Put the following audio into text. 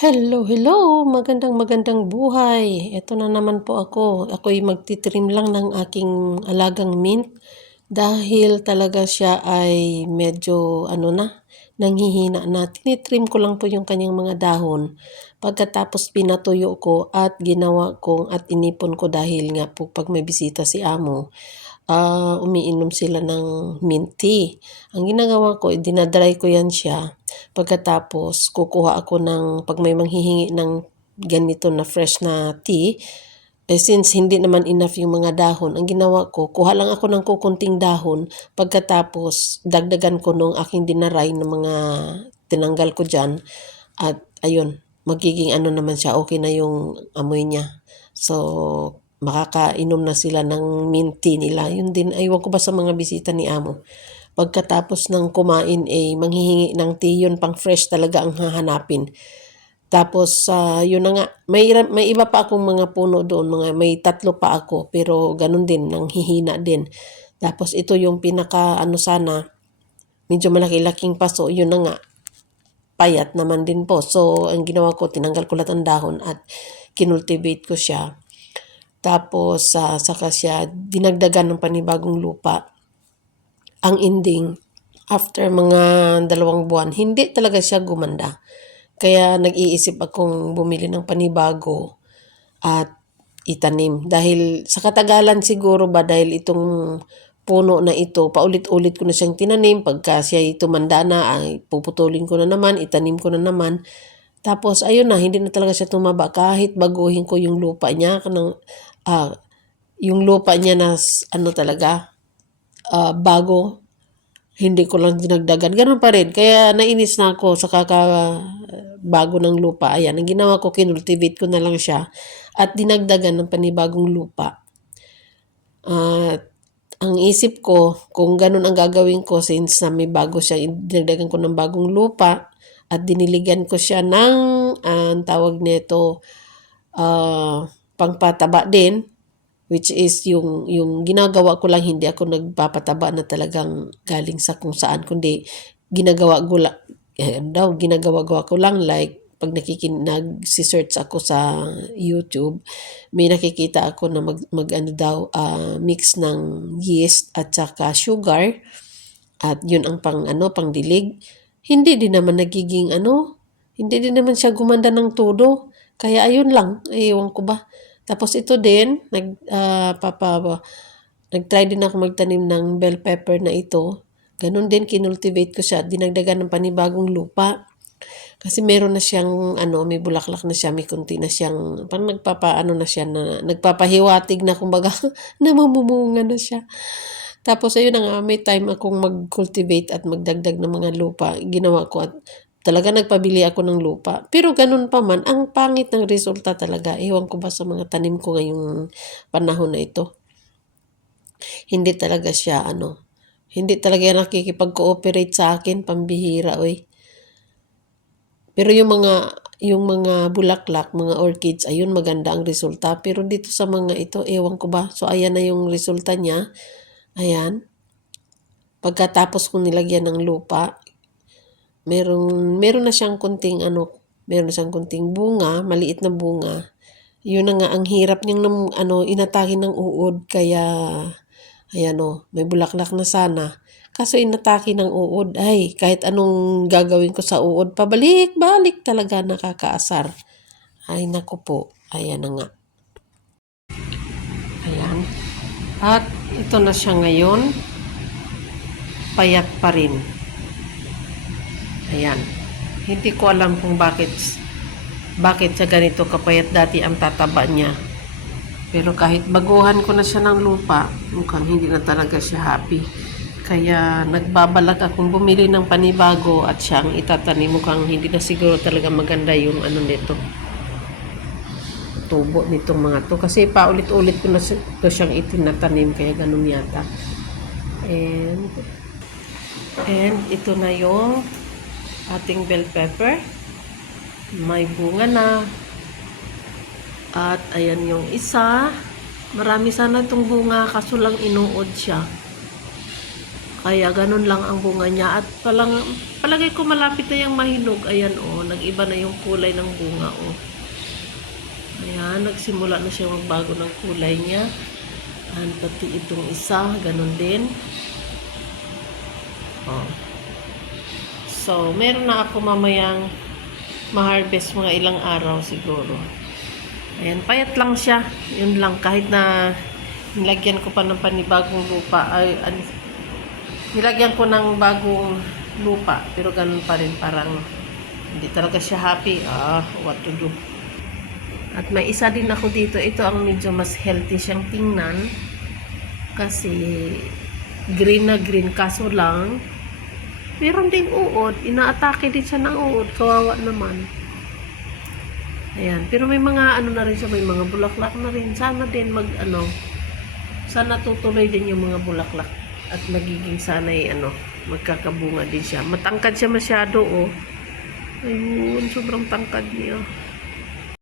Hello, hello! Magandang magandang buhay. Ito na naman po ako. Ako'y magtitrim lang ng aking alagang mint dahil talaga siya ay medyo ano na, nanghihina na. Tinitrim ko lang po yung kanyang mga dahon. Pagkatapos pinatuyo ko at ginawa kong at inipon ko dahil nga po pag may bisita si amo, ah, umiinom sila ng mint tea. Ang ginagawa ko, dinadry ko yan siya. Pagkatapos, kukuha ako ng, pag may manghihingi ng ganito na fresh na tea, eh, since hindi naman enough yung mga dahon, ang ginawa ko, kuha lang ako ng kukunting dahon, pagkatapos dagdagan ko nung aking dinaray ng mga tinanggal ko dyan, at ayun, magiging ano naman siya, okay na yung amoy niya. So, makakainom na sila ng mint nila. Yun din, aywan ko ba sa mga bisita ni amo. Pagkatapos ng kumain, eh, manghihingi ng tea, yun pang fresh talaga ang hahanapin. Tapos, uh, yun na nga, may, may iba pa akong mga puno doon, mga, may tatlo pa ako, pero ganun din, nang hihina din. Tapos, ito yung pinaka, ano sana, medyo malaki-laking paso, yun na nga, payat naman din po. So, ang ginawa ko, tinanggal ko lahat ang dahon at kinultivate ko siya. Tapos, uh, saka siya dinagdagan ng panibagong lupa. Ang ending, after mga dalawang buwan, hindi talaga siya gumanda. Kaya nag-iisip akong bumili ng panibago at itanim. Dahil sa katagalan siguro ba, dahil itong puno na ito, paulit-ulit ko na siyang tinanim. Pagka siya tumanda na, ay puputulin ko na naman, itanim ko na naman. Tapos ayun na, hindi na talaga siya tumaba. Kahit baguhin ko yung lupa niya, kanang uh, yung lupa niya na ano talaga, uh, bago, hindi ko lang dinagdagan. Ganun pa rin. Kaya nainis na ako sa kaka bago ng lupa. Ayan, ang ginawa ko, kinultivate ko na lang siya at dinagdagan ng panibagong lupa. At uh, ang isip ko, kung ganun ang gagawin ko since na may bago siya, dinagdagan ko ng bagong lupa at diniligan ko siya ng, uh, ang tawag nito, uh, pangpataba din which is yung yung ginagawa ko lang hindi ako nagpapataba na talagang galing sa kung saan kundi ginagawa ko lang eh, daw ginagawa ko lang like pag nakikin nag-search ako sa YouTube may nakikita ako na mag, mag ano daw uh, mix ng yeast at saka sugar at yun ang pang ano pang dilig hindi din naman nagiging ano hindi din naman siya gumanda ng todo kaya ayun lang ewan ko ba tapos ito din, nag, uh, papa, nag-try din ako magtanim ng bell pepper na ito. Ganon din, kinultivate ko siya. Dinagdagan ng panibagong lupa. Kasi meron na siyang, ano, may bulaklak na siya, may kunti na siyang, parang nagpapaano na siya, na, nagpapahiwatig na, kumbaga, namamumunga na siya. Tapos ayun na nga, may time akong mag-cultivate at magdagdag ng mga lupa. Ginawa ko at talaga nagpabili ako ng lupa. Pero ganun pa man, ang pangit ng resulta talaga. Ewan ko ba sa mga tanim ko ngayong panahon na ito. Hindi talaga siya, ano, hindi talaga nakikipag-cooperate sa akin, pambihira, oy. Pero yung mga, yung mga bulaklak, mga orchids, ayun, maganda ang resulta. Pero dito sa mga ito, ewan ko ba. So, ayan na yung resulta niya. Ayan. Pagkatapos kong nilagyan ng lupa, meron, meron na siyang kunting ano, meron na siyang kunting bunga, maliit na bunga. Yun na nga, ang hirap niyang nam, ano, inatake ng uod, kaya, ayan o, may bulaklak na sana. Kaso inatake ng uod, ay, kahit anong gagawin ko sa uod, pabalik-balik talaga nakakaasar. Ay, naku po, ayan na nga. Ayan. At ito na siya ngayon, payat pa rin. Ayan. Hindi ko alam kung bakit bakit sa ganito kapayat dati ang tataba niya. Pero kahit baguhan ko na siya ng lupa, mukhang hindi na talaga siya happy. Kaya nagbabalak akong bumili ng panibago at siyang itatanim. Mukhang hindi na siguro talaga maganda yung ano nito. Tubo nitong mga to. Kasi paulit-ulit ko na ito siyang itinatanim. Kaya ganun yata. And, and ito na yung ating bell pepper. May bunga na. At ayan yung isa. Marami sana itong bunga kaso lang inuod siya. Kaya ganun lang ang bunga niya. At palang, palagay ko malapit na yung mahinog. Ayan o, oh, nag, nag-iba na yung kulay ng bunga, oh. Ayan, nagsimula na siya magbago ng kulay niya. And pati itong isa, ganun din. Oh. So, meron na ako mamayang ma-harvest mga ilang araw siguro. Ayan, payat lang siya. Yun lang, kahit na nilagyan ko pa ng panibagong lupa, ay, an- nilagyan ko ng bagong lupa, pero ganun pa rin, parang hindi talaga siya happy. Ah, what to do? At may isa din ako dito, ito ang medyo mas healthy siyang tingnan. Kasi green na green, kaso lang, meron ding uod. Inaatake din siya ng uod. Kawawa naman. Ayan. Pero may mga ano na rin siya, may mga bulaklak na rin. Sana din mag ano, sana tutuloy din yung mga bulaklak. At magiging sana'y ano, magkakabunga din siya. Matangkad siya masyado oh. Ayun, sobrang tangkad niya.